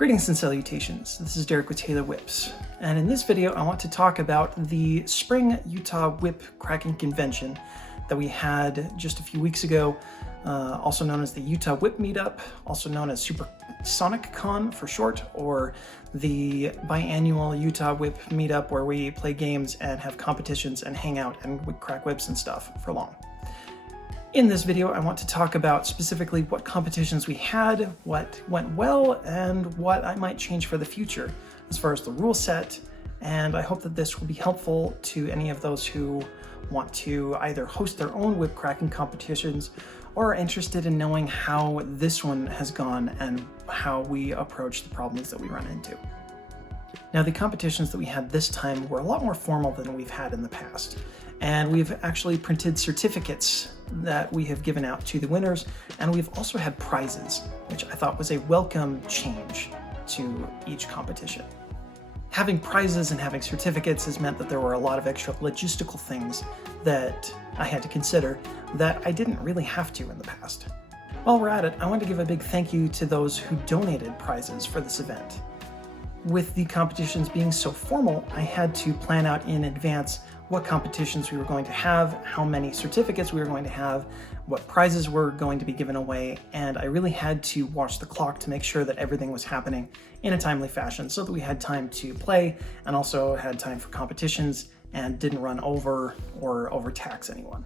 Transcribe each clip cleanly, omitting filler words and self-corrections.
Greetings and salutations, this is Derek with Taylor Whips, and in this video I want to talk about the Spring Utah Whip Cracking Convention that we had just a few weeks ago, also known as the Utah Whip Meetup, also known as Supersonic Con for short, or the biannual Utah Whip Meetup where we play games and have competitions and hang out and we crack whips and stuff for long. In this video, I want to talk about specifically what competitions we had, what went well, and what I might change for the future as far as the rule set, and I hope that this will be helpful to any of those who want to either host their own whip cracking competitions or are interested in knowing how this one has gone and how we approach the problems that we run into. Now, the competitions that we had this time were a lot more formal than we've had in the past, and we've actually printed certificates that we have given out to the winners, and we've also had prizes, which I thought was a welcome change to each competition. Having prizes and having certificates has meant that there were a lot of extra logistical things that I had to consider that I didn't really have to in the past. While we're at it, I want to give a big thank you to those who donated prizes for this event. With the competitions being so formal, I had to plan out in advance what competitions we were going to have, how many certificates we were going to have, what prizes were going to be given away, and I really had to watch the clock to make sure that everything was happening in a timely fashion so that we had time to play and also had time for competitions and didn't run over or overtax anyone.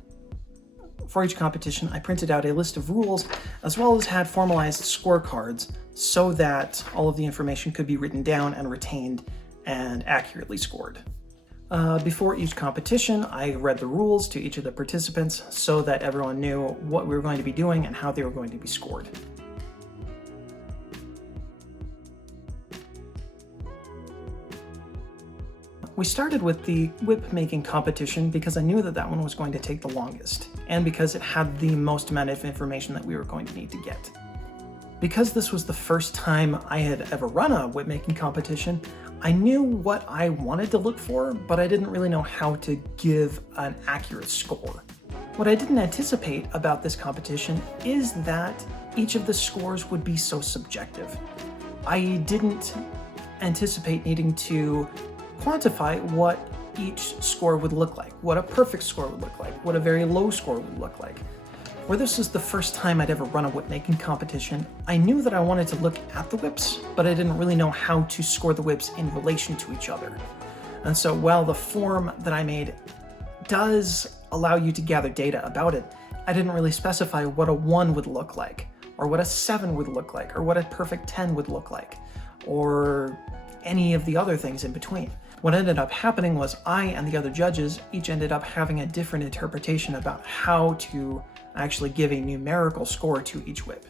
For each competition, I printed out a list of rules as well as had formalized scorecards so that all of the information could be written down and retained and accurately scored. Before each competition, I read the rules to each of the participants so that everyone knew what we were going to be doing and how they were going to be scored. We started with the whip making competition because I knew that that one was going to take the longest, and because it had the most amount of information that we were going to need to get. Because this was the first time I had ever run a whip making competition, I knew what I wanted to look for, but I didn't really know how to give an accurate score. What I didn't anticipate about this competition is that each of the scores would be so subjective. I didn't anticipate needing to quantify what each score would look like, what a perfect score would look like, what a very low score would look like. Where this was the first time I'd ever run a whip making competition, I knew that I wanted to look at the whips, but I didn't really know how to score the whips in relation to each other. And so while the form that I made does allow you to gather data about it, I didn't really specify what a 1 would look like, or what a 7 would look like, or what a perfect 10 would look like, or any of the other things in between. What ended up happening was I and the other judges each ended up having a different interpretation about how to actually give a numerical score to each whip.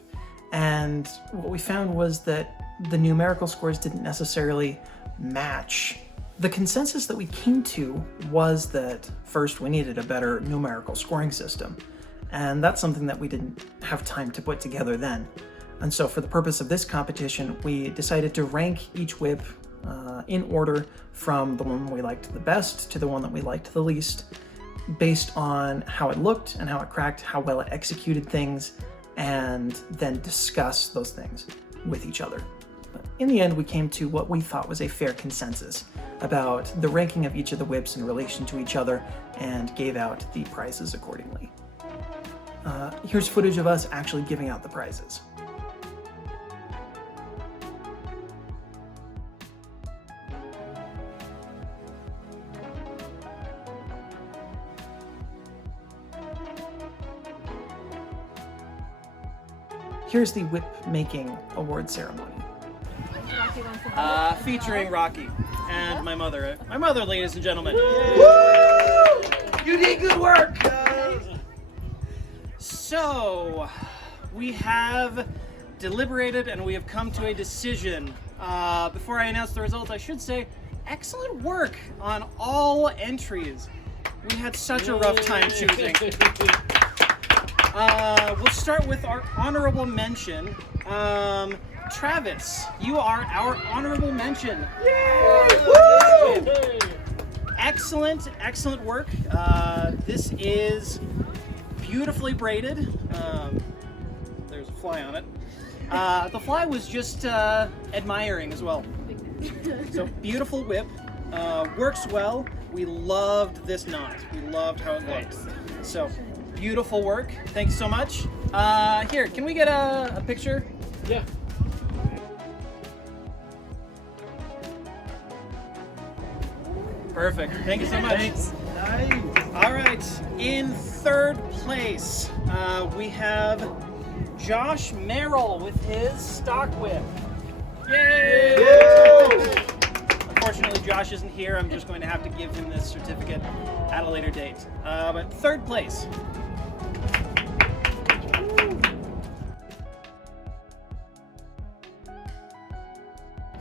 And what we found was that the numerical scores didn't necessarily match. The consensus that we came to was that first we needed a better numerical scoring system, and that's something that we didn't have time to put together then. And so for the purpose of this competition, we decided to rank each whip in order from the one we liked the best to the one that we liked the least, based on how it looked and how it cracked, how well it executed things, and then discuss those things with each other. But in the end, we came to what we thought was a fair consensus about the ranking of each of the whips in relation to each other and gave out the prizes accordingly. Here's footage of us actually giving out the prizes. Here's the whip making award ceremony. Featuring Rocky and my mother. My mother, ladies and gentlemen. Woo! You did good work. So, we have deliberated and we have come to a decision. Before I announce the results, I should say, excellent work on all entries. We had such a rough time choosing. We'll start with our honorable mention. Travis, you are our honorable mention. Yay! Excellent work. This is beautifully braided. There's a fly on it. The fly was just admiring as well. So beautiful whip, works well. We loved this knot. We loved how it looked. So beautiful work. Thank you so much. Here, can we get a picture? Yeah. Perfect. Thank you so much. Nice. All right. In third place, we have Josh Merrell with his stock whip. Yay! Unfortunately, Josh isn't here. I'm just going to have to give him this certificate at a later date. But third place.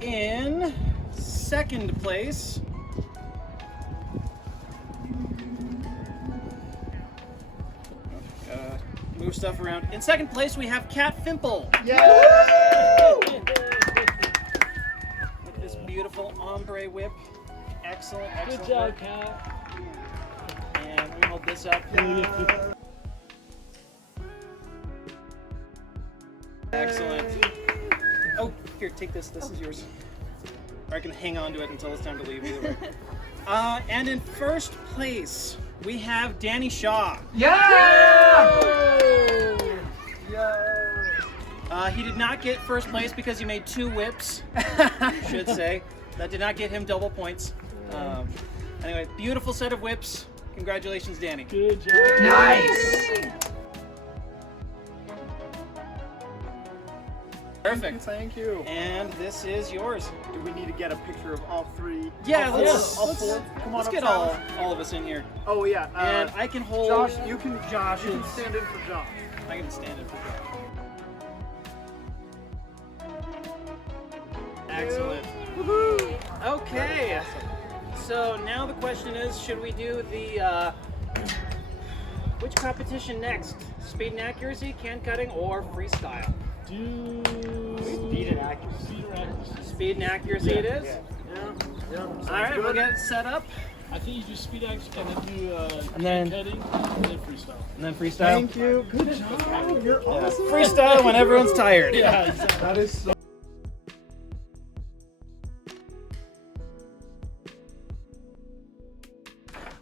In second place, move stuff around. In second place, we have Fimple. With this beautiful ombre whip. Excellent, excellent. Good job, work. Cat. And let me hold this up. Excellent. Oh, here, take this. This is yours. Or I can hang on to it until it's time to leave, either way. And in first place, we have Danny Shaw. He did not get first place because he made 2 whips, should say. That did not get him double points. Anyway, beautiful set of whips. Congratulations, Danny. Good job. Nice. Perfect. Thank you. And this is yours. Do we need to get a picture of all 3? Yeah, all let's, four? let's, Come on let's up get front. all of us in here. Oh yeah. And I can hold. Josh, you can Josh you can is- stand in for Josh. I can stand in for Josh. Excellent. Okay. So now the question is, should we do the which competition next? Speed and accuracy, can cutting, or freestyle? Do Speed and accuracy. Speed and accuracy. Speed and accuracy it is. Yeah. All right, we'll get it set up. I think you do speed accuracy and then do And then- cutting and then freestyle. And then freestyle. Thank you. Good job. You're awesome. Freestyle when everyone's tired. Yeah, exactly. That is so.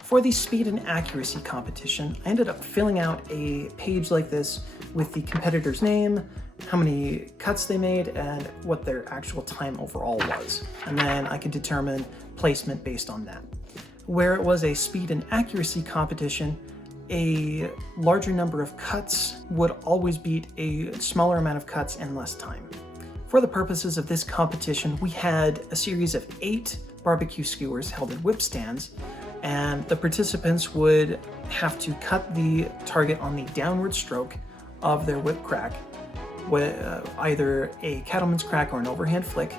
For the speed and accuracy competition, I ended up filling out a page like this with the competitor's name, how many cuts they made, and what their actual time overall was. And then I could determine placement based on that. Where it was a speed and accuracy competition, a larger number of cuts would always beat a smaller amount of cuts in less time. For the purposes of this competition, we had a series of 8 barbecue skewers held in whip stands, and the participants would have to cut the target on the downward stroke of their whip crack, with either a cattleman's crack or an overhand flick,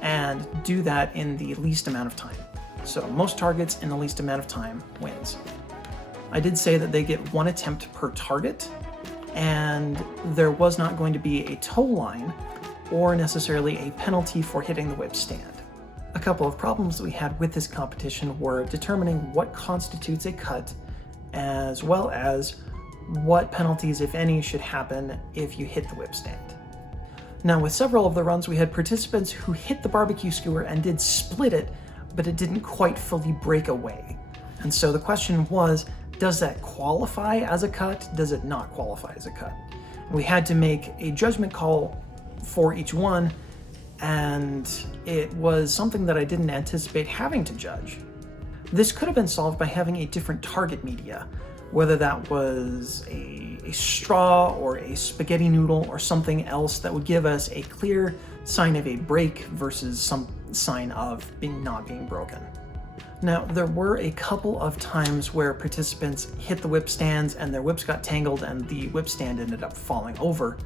and do that in the least amount of time. So most targets in the least amount of time wins. I did say that they get 1 attempt per target, and there was not going to be a tow line or necessarily a penalty for hitting the whip stand. A couple of problems that we had with this competition were determining what constitutes a cut, as well as what penalties, if any, should happen if you hit the whip stand. Now, with several of the runs, we had participants who hit the barbecue skewer and did split it, but it didn't quite fully break away. And so the question was, does that qualify as a cut? Does it not qualify as a cut? We had to make a judgment call for each one, and it was something that I didn't anticipate having to judge. This could have been solved by having a different target media, whether that was a straw or a spaghetti noodle or something else that would give us a clear sign of a break versus some sign of not being broken. Now, there were a couple of times where participants hit the whip stands and their whips got tangled and the whip stand ended up falling over.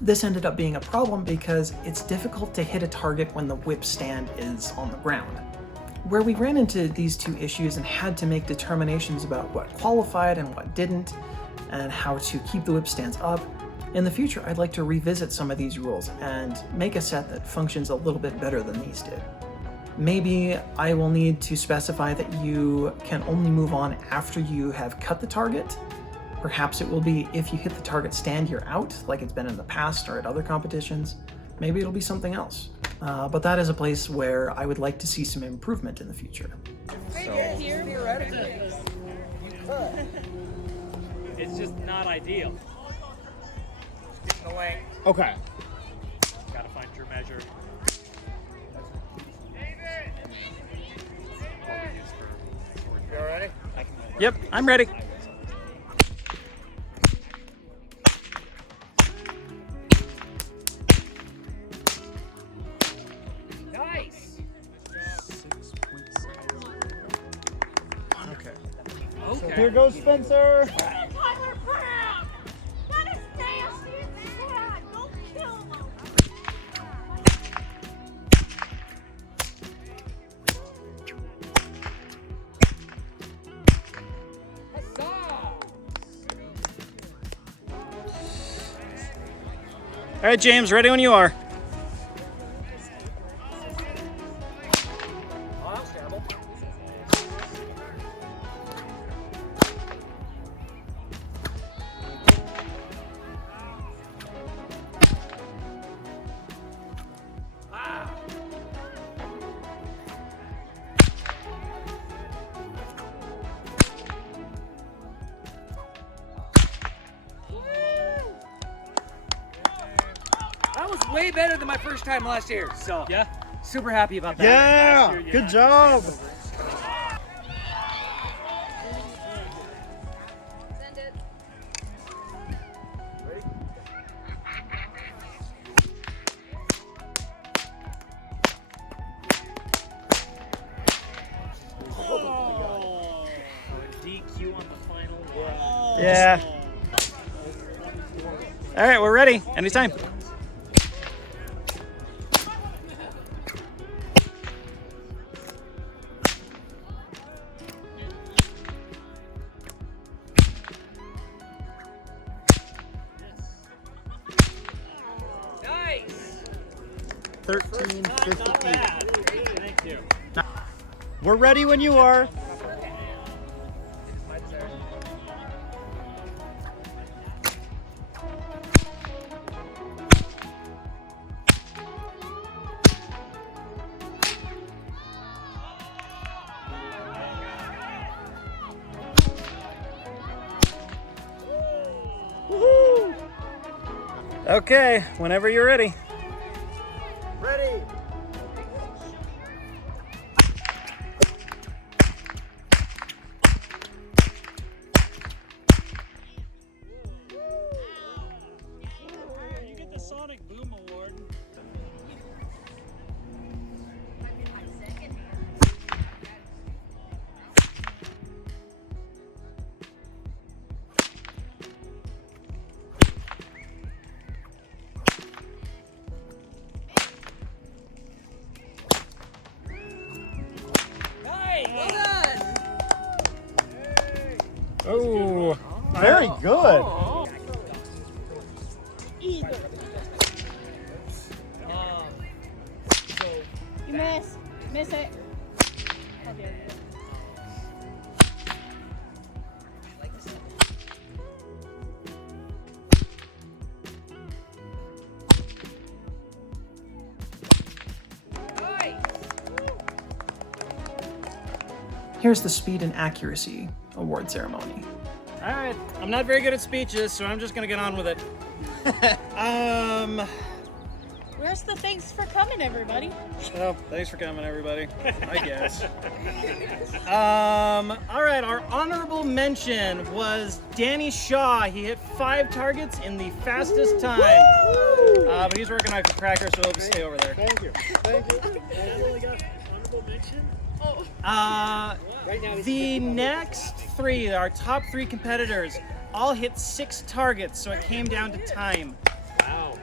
This ended up being a problem because it's difficult to hit a target when the whip stand is on the ground. Where we ran into these 2 issues and had to make determinations about what qualified and what didn't, and how to keep the whip stands up, in the future I'd like to revisit some of these rules and make a set that functions a little bit better than these did. Maybe I will need to specify that you can only move on after you have cut the target. Perhaps it will be if you hit the target stand, you're out, like it's been in the past or at other competitions. Maybe it'll be something else. But that is a place where I would like to see some improvement in the future. Theoretically, you could. It's just not ideal. Getting away. Okay. Gotta find your measure. You all ready? Yep, I'm ready. Nice. Okay. Okay. Here goes Spencer. Tyler Brown! That is nasty and sad! Don't kill him! All right, James, ready when you are. That was way better than my first time last year. So Yeah. super happy about that. Yeah. Good job. Send it. DQ on the final one. Yeah. All right, we're ready. Anytime. Nice. 13, Not 58. bad. Thank you. We're ready when you are. Okay, whenever you're ready. Ready. You get the Sonic Boom Award. Nice. Well done. Oh, Very good. You miss. Miss it. How dare you. Here's the Speed and Accuracy Award ceremony. all right. I'm not very good at speeches, so I'm just gonna get on with it. Where's the thanks for coming, everybody? Well, thanks for coming, everybody. I guess. All right, our honorable mention was Danny Shaw. He hit 5 targets in the fastest time. But he's working on a cracker, so he'll just stay over there. Thank you. Thank you. You only got honorable mention? The next 3, our top 3 competitors, all hit 6 targets, so it came down to time. Wow.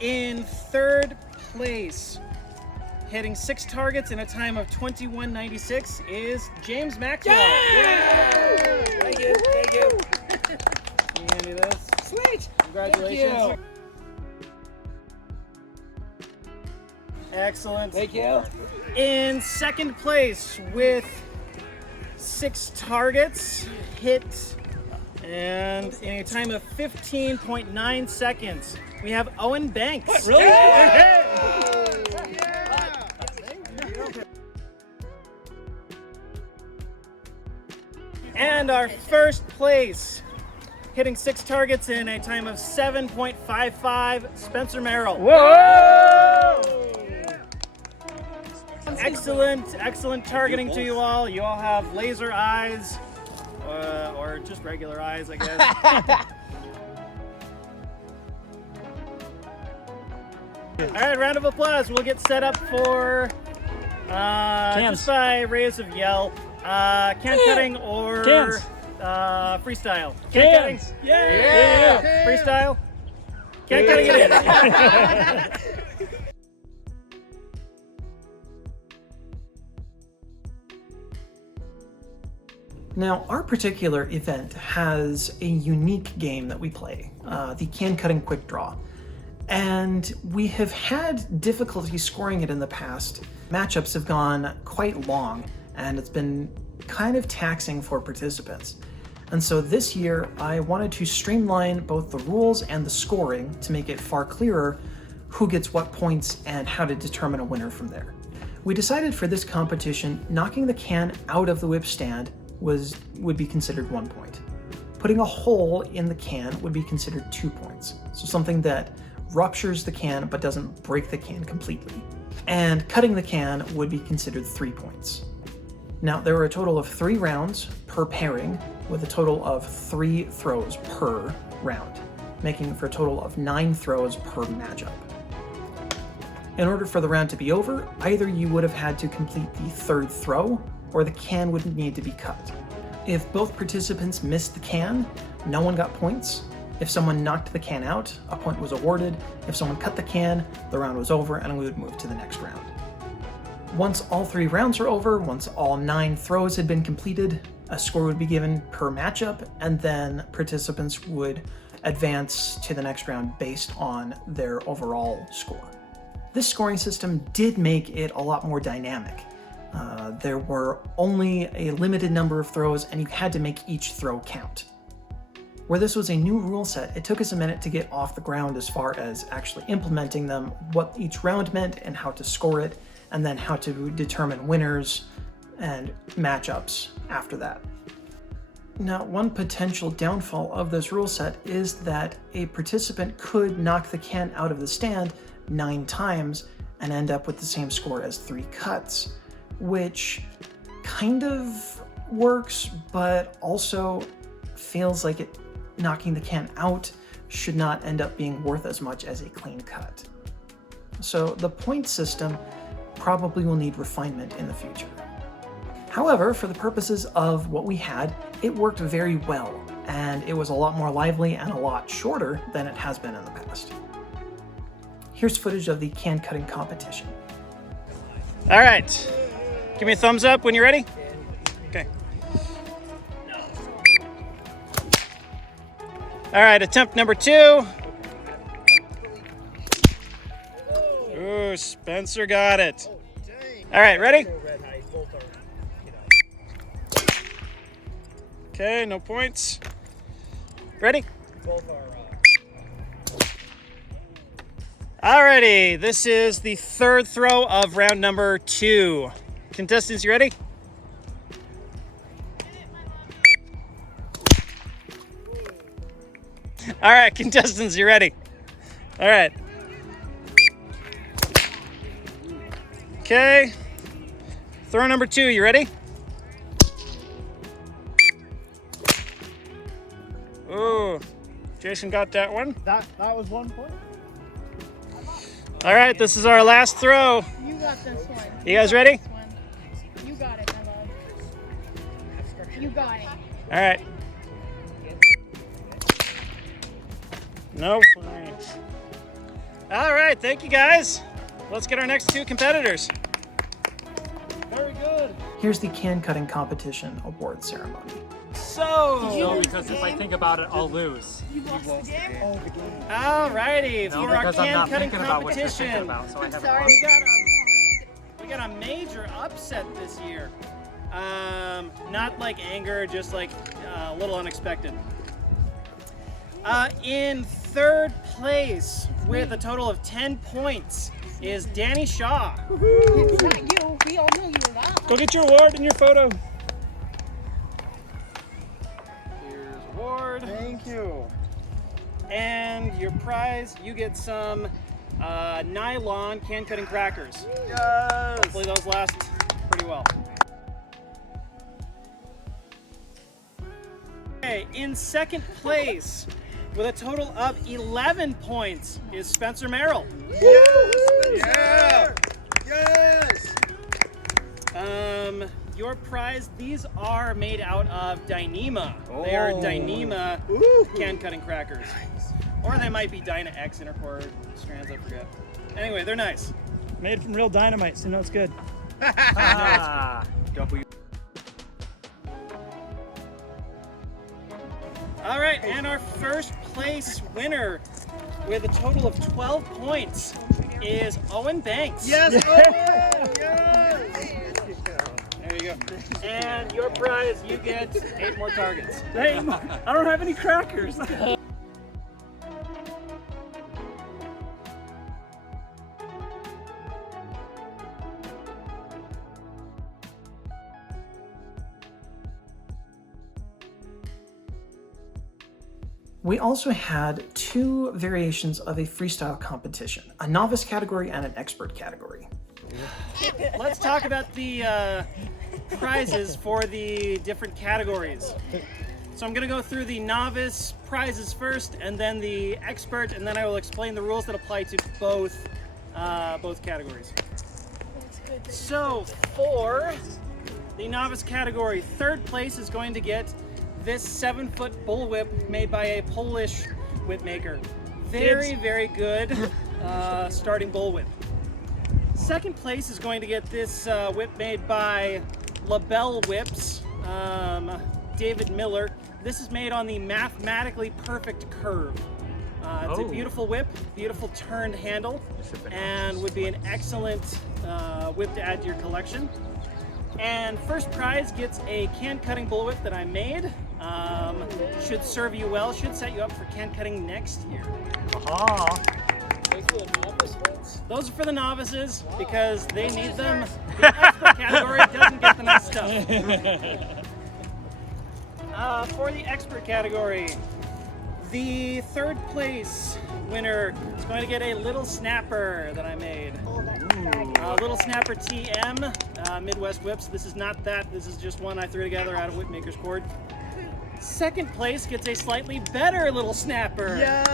In 3rd place, hitting 6 targets in a time of 21:96, is James Maxwell. Yeah! Thank you. Thank you. Can you hand me this? Sweet. Congratulations. Thank Excellent. Thank you. In 2nd place with 6 targets, hit And in a time of 15.9 seconds, we have Owen Banks. What, really? And our first place, hitting 6 targets in a time of 7.55, Spencer Merrell. Whoa! Excellent targeting to you all. You all have laser eyes, or just regular eyes, I guess. All right, round of applause. We'll get set up for just by raise of yell, can cutting or freestyle. Can cutting. Yeah. Freestyle. Can cutting it is. Now, our particular event has a unique game that we play, the can cutting quick draw. And we have had difficulty scoring it in the past. Matchups have gone quite long, and it's been kind of taxing for participants. And so this year, I wanted to streamline both the rules and the scoring to make it far clearer who gets what points and how to determine a winner from there. We decided for this competition, knocking the can out of the whip stand would be considered 1 point. Putting a hole in the can would be considered 2 points. So something that ruptures the can but doesn't break the can completely. And cutting the can would be considered 3 points. Now, there were a total of 3 rounds per pairing, with a total of 3 throws per round, making for a total of 9 throws per matchup. In order for the round to be over, either you would have had to complete the 3rd throw, or the can would need to be cut. If both participants missed the can, no one got points. If someone knocked the can out, a point was awarded. If someone cut the can, the round was over and we would move to the next round. Once all 3 rounds are over, once all 9 throws had been completed, a score would be given per matchup, and then participants would advance to the next round based on their overall score. This scoring system did make it a lot more dynamic. There were only a limited number of throws, and you had to make each throw count. Where this was a new rule set, it took us a minute to get off the ground as far as actually implementing them, what each round meant and how to score it, and then how to determine winners and matchups after that. Now, one potential downfall of this rule set is that a participant could knock the can out of the stand 9 times and end up with the same score as 3 cuts, which kind of works, but also feels like knocking the can out should not end up being worth as much as a clean cut. So the point system probably will need refinement in the future. However, for the purposes of what we had, it worked very well, and it was a lot more lively and a lot shorter than it has been in the past. Here's footage of the can cutting competition. All right, give me a thumbs up when you're ready. Okay. All right, attempt number 2. Ooh, Spencer got it. All right, ready? Okay, no points. Ready? Alrighty, this is the 3rd throw of round number 2. Contestants, you ready? All right, contestants, you ready? All right. Okay. Throw number 2, you ready? Ooh, Jason got that one. That was 1 point. All right, this is our last throw. You got this one. You guys ready? You got it, my love. You got it. All right. No points. All right, thank you guys. Let's get our next 2 competitors. Very good. Here's the can cutting competition award ceremony. So, because if I think about it, I'll lose. You lost the game? Oh, the game. alrighty, No, for our because I'm can not cutting thinking about what you're thinking competition, about, so I haven't sorry. lost. we got a major upset this year. Not like anger, just like a little unexpected. In third place with a total of 10 points is Danny Shaw. It's not you. We all know you were not. Go get your award and your photo. Here's award. Thank you. And your prize, you get some nylon can cutting crackers. Yes. Hopefully those last pretty well. Okay, in second place with a total of 11 points is Spencer Merrell. Yeah. Yes. Your prize, these are made out of Dyneema. They are Dyneema can cutting crackers. Or they might be Dyna X intercore strands, I forget. Anyway, they're nice. Made from real dynamite, so no, it's good. All right, and our first place winner with a total of 12 points is Owen Banks. Yes. Yes. There you go. And your prize, you get 8 more targets. Dang, I don't have any crackers. We also had 2 variations of a freestyle competition, a novice category and an expert category. Let's talk about the prizes for the different categories. So I'm going to go through the novice prizes first, and then the expert, and then I will explain the rules that apply to both categories. So for the novice category, third place is going to get this 7-foot bullwhip made by a Polish whip maker. Very, very good starting bullwhip. Second place is going to get this whip made by Labelle Whips, David Miller. This is made on the mathematically perfect curve. It's a beautiful whip, beautiful turned handle, and would be an excellent whip to add to your collection. And first prize gets a can cutting bullwhip that I made. Should serve you well, should set you up for can cutting next year. Those are for the novices because they need them. The expert category doesn't get the nice stuff. For the expert category, the third place winner is going to get a little snapper that I made. Little Snapper TM, Midwest Whips. This is not that, this is just one I threw together out of Whipmaker's cord. Second place gets a slightly better Little Snapper. Yes.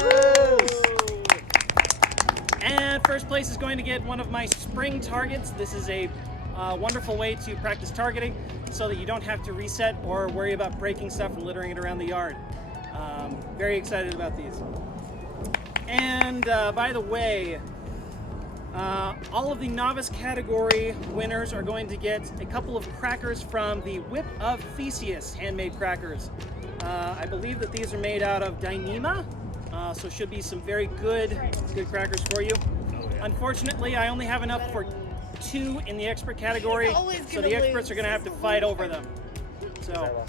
And first place is going to get one of my spring targets. This is a wonderful way to practice targeting so that you don't have to reset or worry about breaking stuff and littering it around the yard. Very excited about these. And by the way, all of the novice category winners are going to get a couple of crackers from the Whip of Theseus handmade crackers. I believe that these are made out of Dyneema, so should be some very good crackers for you. Unfortunately, I only have enough for 2 in the expert category, so the experts are going to have to fight over them. So,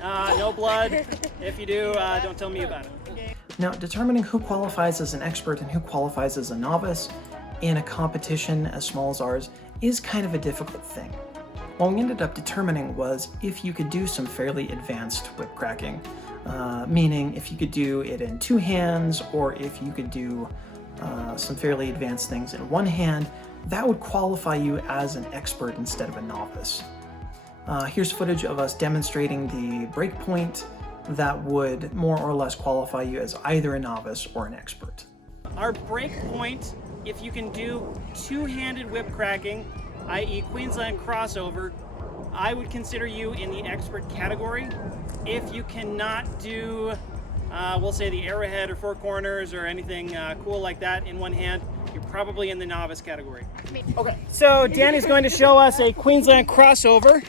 no blood. If you do, don't tell me about it. Now, determining who qualifies as an expert and who qualifies as a novice in a competition as small as ours is kind of a difficult thing. What we ended up determining was if you could do some fairly advanced whip cracking, meaning if you could do it in 2 hands or if you could do some fairly advanced things in 1 hand, that would qualify you as an expert instead of a novice. Here's footage of us demonstrating the breakpoint that would more or less qualify you as either a novice or an expert. Our breakpoint, if you can do 2-handed whip cracking, i.e. Queensland crossover, I would consider you in the expert category. If you cannot do, we'll say the arrowhead or 4 corners or anything cool like that in 1 hand, you're probably in the novice category. Okay, so Danny's going to show us a Queensland crossover.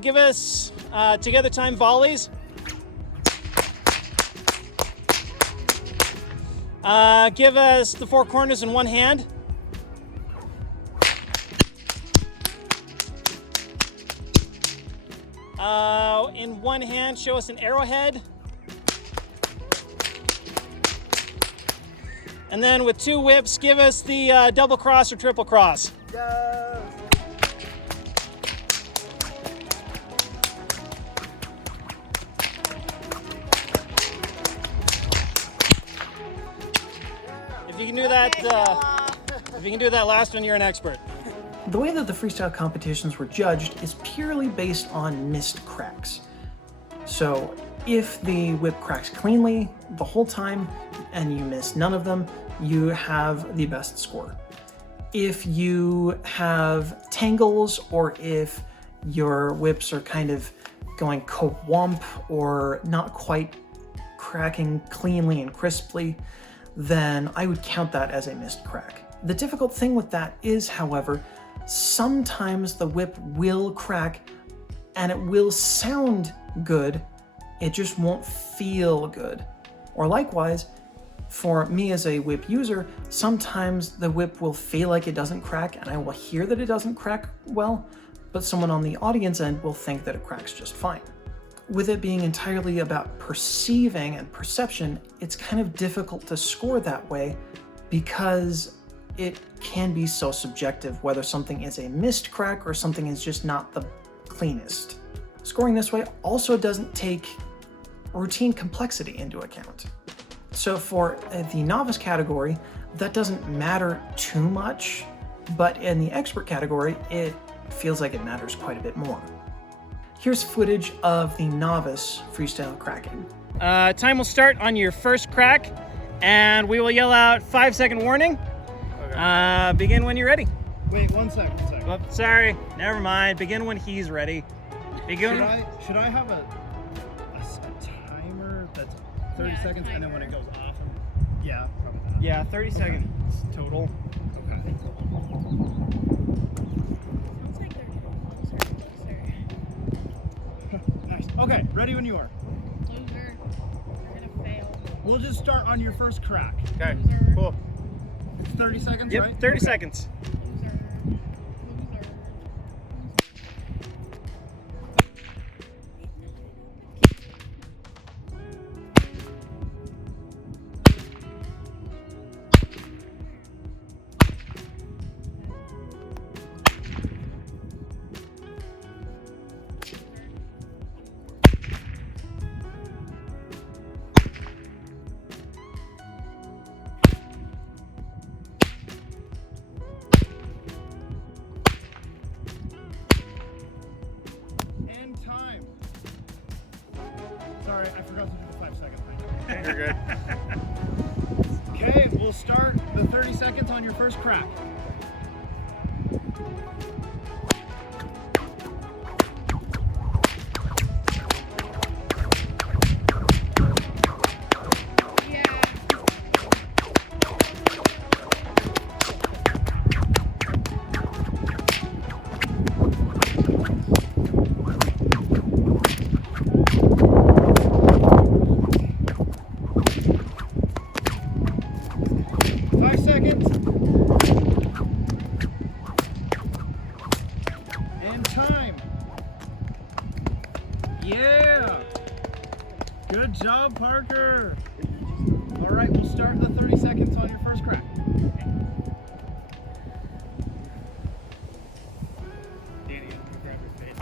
Give us together time volleys. Give us the 4 corners in 1 hand. In one hand, show us an arrowhead. And then with 2 whips, give us the double cross or triple cross. If you can do that, if you can do that last one, you're an expert. The way that the freestyle competitions were judged is purely based on missed cracks. So if the whip cracks cleanly the whole time and you miss none of them, you have the best score. If you have tangles, or if your whips are kind of going co-womp or not quite cracking cleanly and crisply, then I would count that as a missed crack. The difficult thing with that is, however, sometimes the whip will crack and it will sound good, it just won't feel good. Or likewise, for me as a whip user, sometimes the whip will feel like it doesn't crack and I will hear that it doesn't crack well, but someone on the audience end will think that it cracks just fine. With it being entirely about perceiving and perception, it's kind of difficult to score that way because it can be so subjective whether something is a missed crack or something is just not the cleanest. Scoring this way also doesn't take routine complexity into account. So for the novice category, that doesn't matter too much, but in the expert category, it feels like it matters quite a bit more. Here's footage of the novice freestyle cracking. Time will start on your first crack, and we will yell out 5-second warning. Okay. Begin when you're ready. Wait, one sec. Oh, sorry, never mind. Begin when he's ready. Begin. Should I have a timer that's 30 seconds, and then when it goes off? Yeah, probably that. Yeah, 30 seconds total. Okay. Nice. Okay, ready when you are. Loser. You're gonna fail. We'll just start on your first crack. Okay, Loser. cool. It's 30 seconds, Yep, right? 30 Okay. seconds. Loser. Loser. And time. Sorry, I forgot to do the 5-second thing. You're good. Okay, we'll start the 30 seconds on your first crack. And time. Yeah. Good job, Parker. All right, we'll start the 30 seconds on your first crack. Danny, grab your face.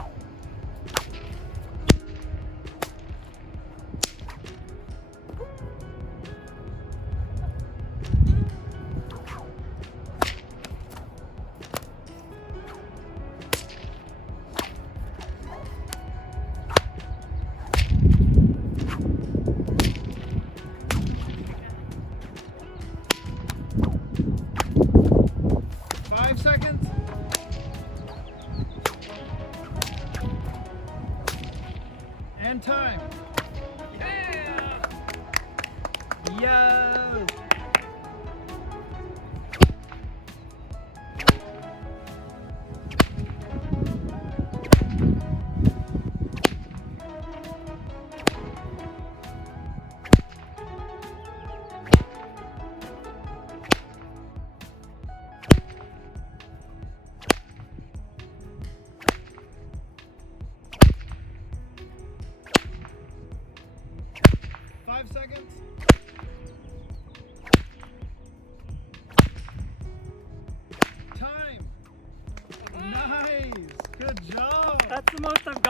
Seconds. And time. Yeah. Yes.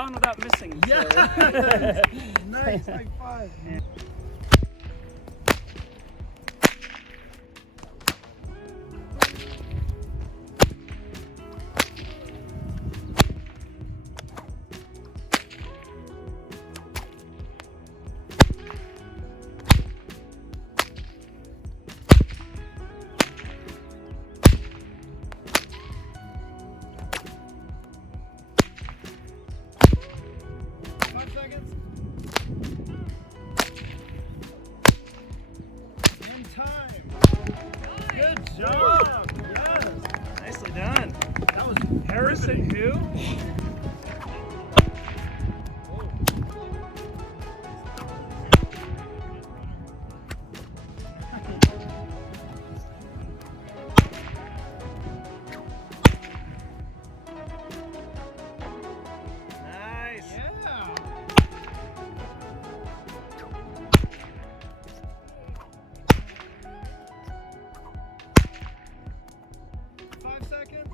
gone without missing. So. Yeah. Nice. High five. Good job! Yes! Nicely done. That was Harrison who? Nice. Yeah! 5 seconds.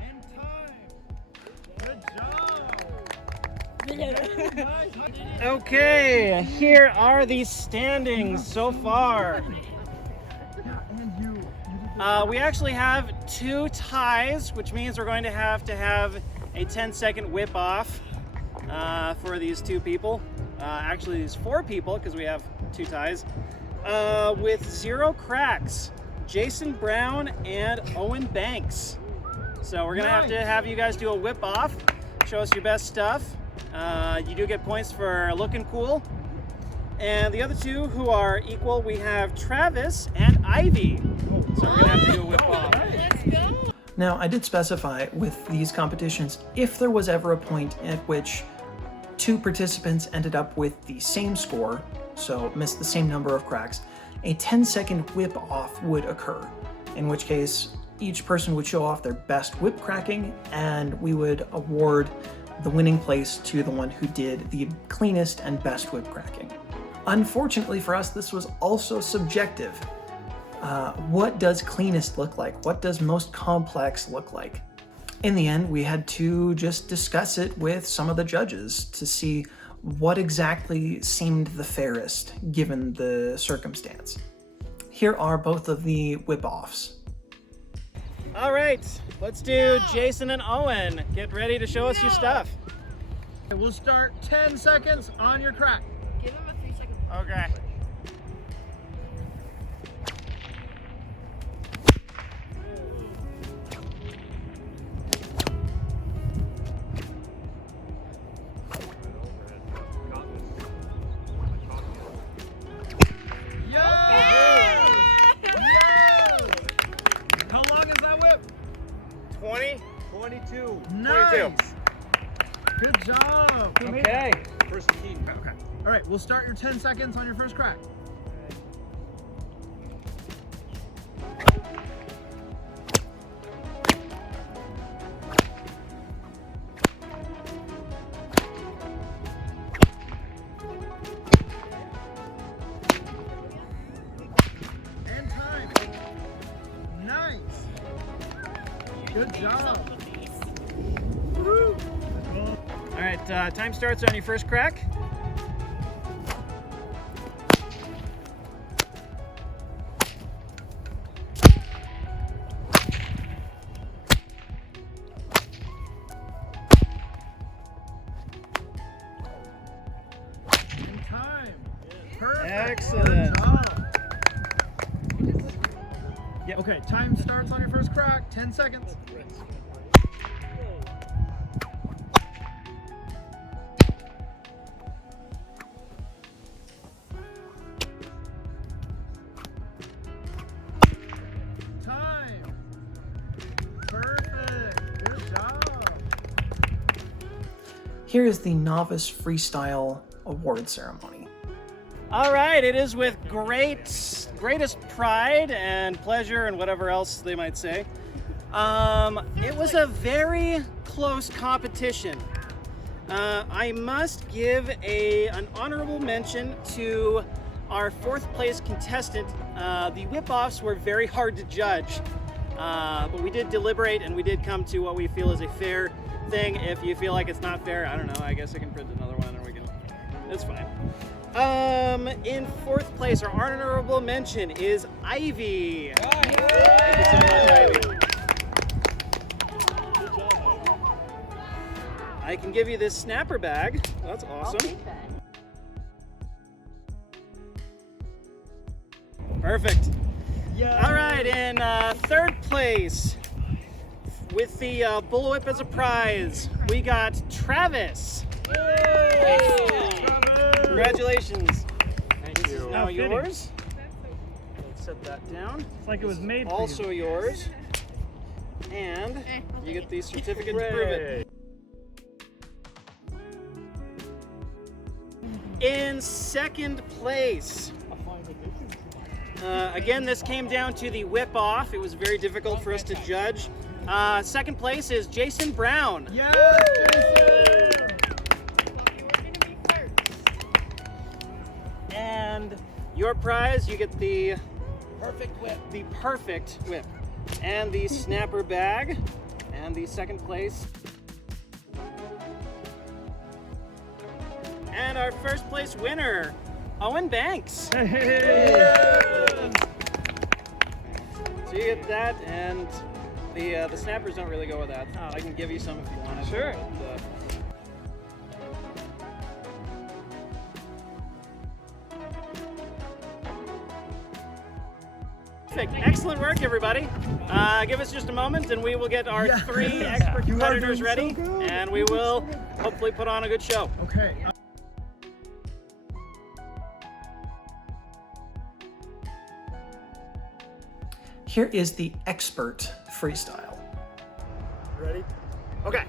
And time. Good job. Very nice. Okay, here are the standings so far. And you. We actually have 2 ties, which means we're going to have a 10-second whip off for these 2 people. Actually, these 4 people, because we have 2 ties. With 0 cracks, Jason Brown and Owen Banks. So we're gonna have you guys do a whip off, show us your best stuff. You do get points for looking cool. And the other 2 who are equal, we have Travis and Ivy. So we're gonna have to do a whip off. Now, I did specify with these competitions if there was ever a point at which 2 participants ended up with the same score, so missed the same number of cracks, a 10-second whip off would occur, in which case each person would show off their best whip cracking and we would award the winning place to the one who did the cleanest and best whip cracking. Unfortunately for us, this was also subjective. What does cleanest look like? What does most complex look like? In the end, we had to just discuss it with some of the judges to see what exactly seemed the fairest given the circumstance. Here are both of the whip-offs. All right, let's do Jason and Owen. Get ready to show us your stuff. We'll start 10 seconds on your crack. Give him a 3-second. Okay. How long is that whip? 20? 22. Nice. Good job. Okay. First team. Okay. All right, we'll start your 10 seconds on your first crack. And time. Nice. Good job. All right, time starts on your first crack. And time. Perfect. Excellent. Good job. Yeah, okay, time starts on your first crack. 10 seconds. Time. Perfect. Good job. Here is the Novice Freestyle Award Ceremony. All right, it is with greatest pride and pleasure and whatever else they might say. It was a very close competition. I must give an honorable mention to our 4th place contestant. The whip-offs were very hard to judge. But we did deliberate and we did come to what we feel is a fair thing. If you feel like it's not fair, I don't know, I guess I can print another one and we can, it's fine. In fourth place, our honorable mention is Ivy. Thank you so much, Ivy. I can give you this snapper bag. That's awesome. Perfect. Yeah. All right, in third place, with the bullwhip as a prize, we got Travis. Congratulations. This is now yours. Let's set that down. It's like it was made for Also yours. And you get the certificate to prove it. In second place, again, this came down to the whip off. It was very difficult for us to judge. Second place is Jason Brown. Yeah, Jason! And your prize, you get the Perfect whip. the perfect whip, and the snapper bag, and the second place. And our first place winner, Owen Banks. you. So you get that, and the snappers don't really go with that. I can give you some if you want it. Sure. But, Perfect. Excellent work, everybody. Give us just a moment, and we will get our three expert You are competitors doing ready, so good. and we will hopefully put on a good show. Okay. Here is the expert freestyle. Ready? Okay.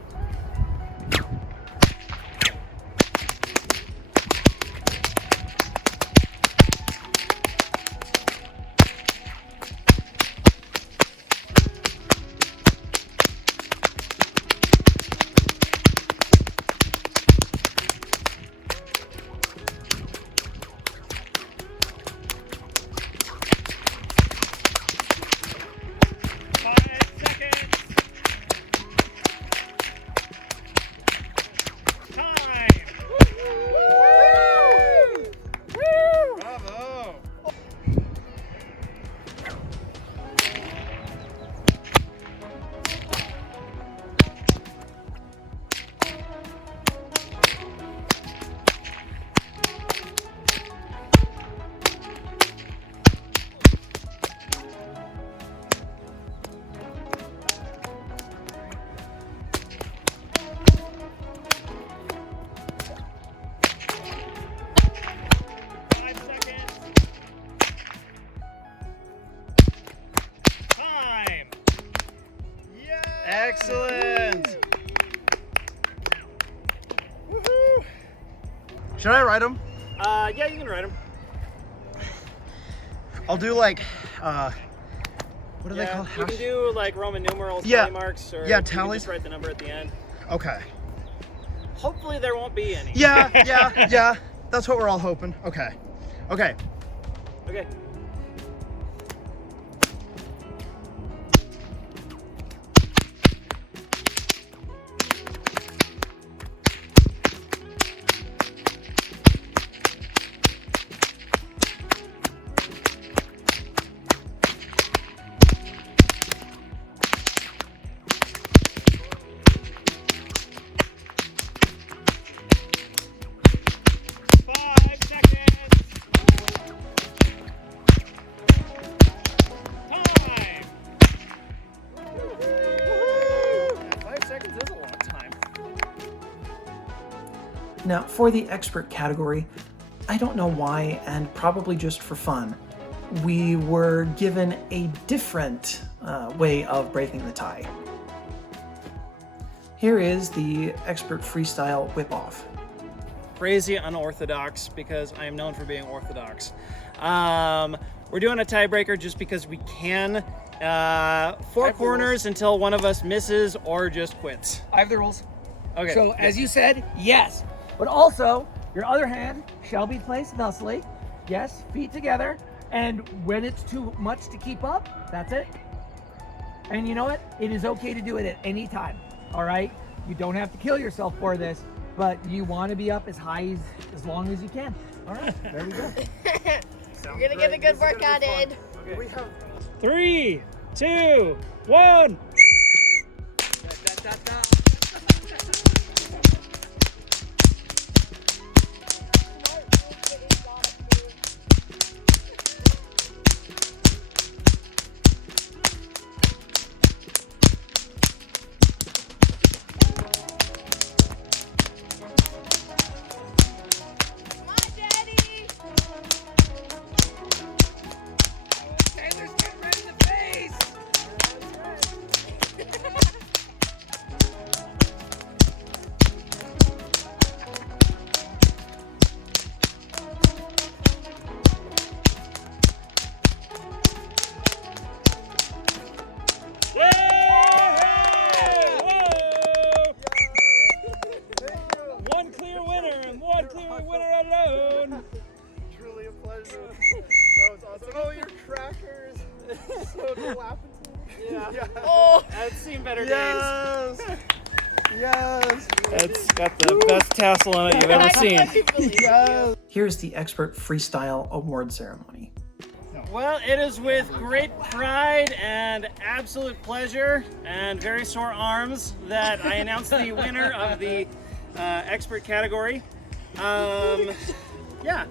Excellent. Woohoo! Should I write them? Yeah, you can write them. I'll do like, what do they Yeah, call? you can do like Roman numerals, Yeah. tally marks, or Yeah, you can tallies. just write the number at the end. Okay. Hopefully there won't be any. Yeah. That's what we're all hoping. Okay. Okay. Okay. Now, for the expert category, I don't know why, and probably just for fun, we were given a different way of breaking the tie. Here is the expert freestyle whip-off. Crazy unorthodox, because I am known for being orthodox. We're doing a tiebreaker just because we can. Four corners until one of us misses or just quits. I have the rules. Okay. So, as you said, yes. But also, your other hand shall be placed thusly. Yes, feet together. And when it's too much to keep up, that's it. And you know what? It is okay to do it at any time. All right? You don't have to kill yourself for this, but you want to be up as high as long as you can. All right, there we go. You're gonna get a good workout in. Okay. We have 3, 2, 1. One clear winner and one clear winner alone. truly a pleasure. That was awesome. Oh, your crackers. So dilapidated. Yeah. Oh, I've seen better days. Yes. Yes. It's got the best tassel on it you've ever seen. Yes. Here's the Expert Freestyle Award Ceremony. Well, it is with great pride and absolute pleasure and very sore arms that I announce the winner of the expert category. Yeah.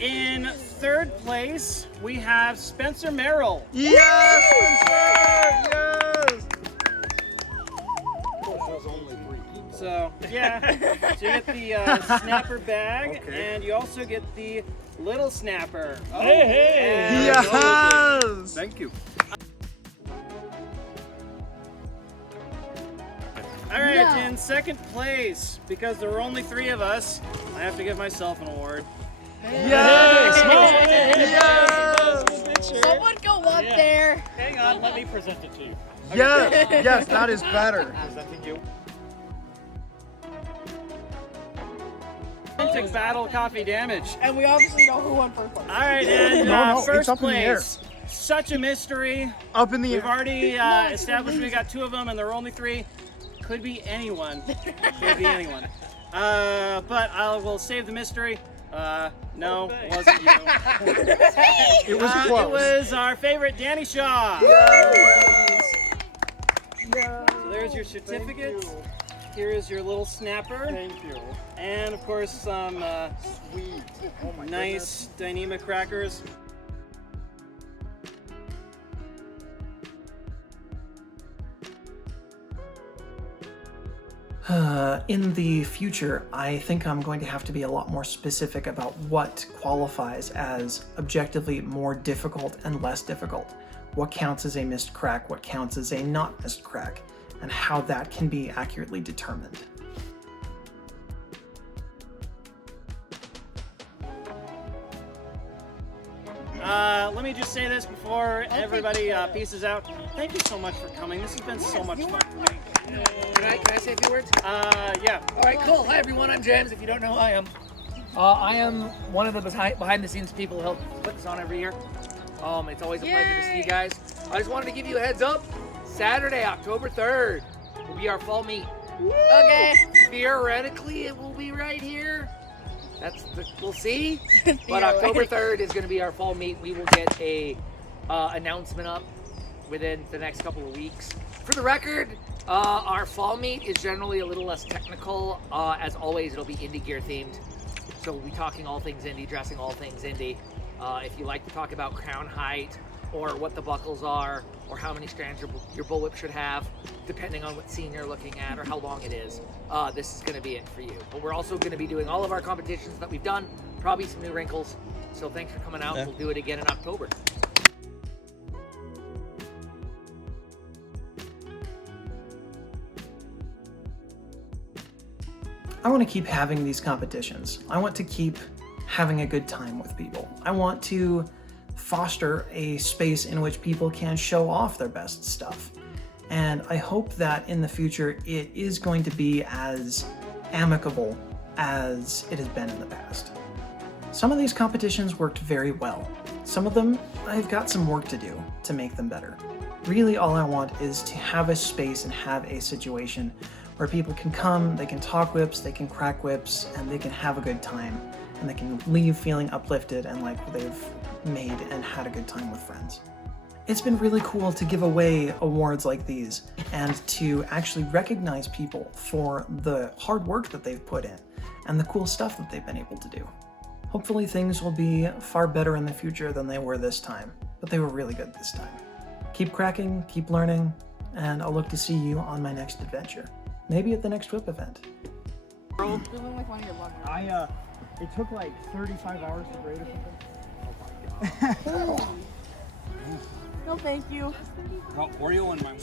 In third place, we have Spencer Merrell. Yes, Spencer. Yes. So, yeah. So you get the snapper bag, and you also get the little snapper. Oh, Hey. and- Yes. Thank you. All right, Yeah. in second place, because there were only 3 of us, I have to give myself an award. Yes. someone go up there. Hang on, let me present it to you. Yes. Yes, that is better. Authentic battle coffee damage. And we obviously know who won first place. All right, and No, it's first up in the air. place. Such a mystery. Up in the We've air. already established we got 2 of them, and there were only 3. Could be anyone. Could be anyone. But I will save the mystery. No, it wasn't you. It was It close. was our favorite Danny Shaw. Yes. So there's your certificate. Here is your little snapper. Thank you. And of course some Sweet. Oh my nice Dyneema crackers. In the future, I think I'm going to have to be a lot more specific about what qualifies as objectively more difficult and less difficult. What counts as a missed crack, what counts as a not missed crack, and how that can be accurately determined. Let me just say this before everybody pieces out. Thank you so much for coming. This has been so much fun. Can I say a few words? Yeah. All right, cool. Hi, everyone. I'm James. If you don't know who I am, I am one of the behind-the-scenes people who help put this on every year. It's always a pleasure to see you guys. I just wanted to give you a heads up. Saturday, October 3rd, will be our fall meet. Okay. Theoretically, it will be right here. We'll see. But October 3rd is going to be our fall meet. We will get a announcement up within the next couple of weeks. For the record, our fall meet is generally a little less technical. As always, it'll be indie gear themed. So we'll be talking all things indie, dressing all things indie. If you like to talk about crown height, or what the buckles are, or how many strands your bullwhip should have, depending on what scene you're looking at or how long it is, this is going to be it for you. But we're also going to be doing all of our competitions that we've done, probably some new wrinkles. So thanks for coming out. We'll do it again in October. I want to keep having these competitions. I want to keep having a good time with people. I want to foster a space in which people can show off their best stuff. And I hope that in the future it is going to be as amicable as it has been in the past. Some of these competitions worked very well. Some of them, I've got some work to do to make them better. Really, all I want is to have a space and have a situation where people can come, they can talk whips, they can crack whips, and they can have a good time. And they can leave feeling uplifted and like they've made and had a good time with friends. It's been really cool to give away awards like these and to actually recognize people for the hard work that they've put in and the cool stuff that they've been able to do. Hopefully things will be far better in the future than they were this time, but they were really good this time. Keep cracking, keep learning, and I'll look to see you on my next adventure. Maybe at the next whip event. It took like 35 hours to grade it. No, thank you. Got Oreo in my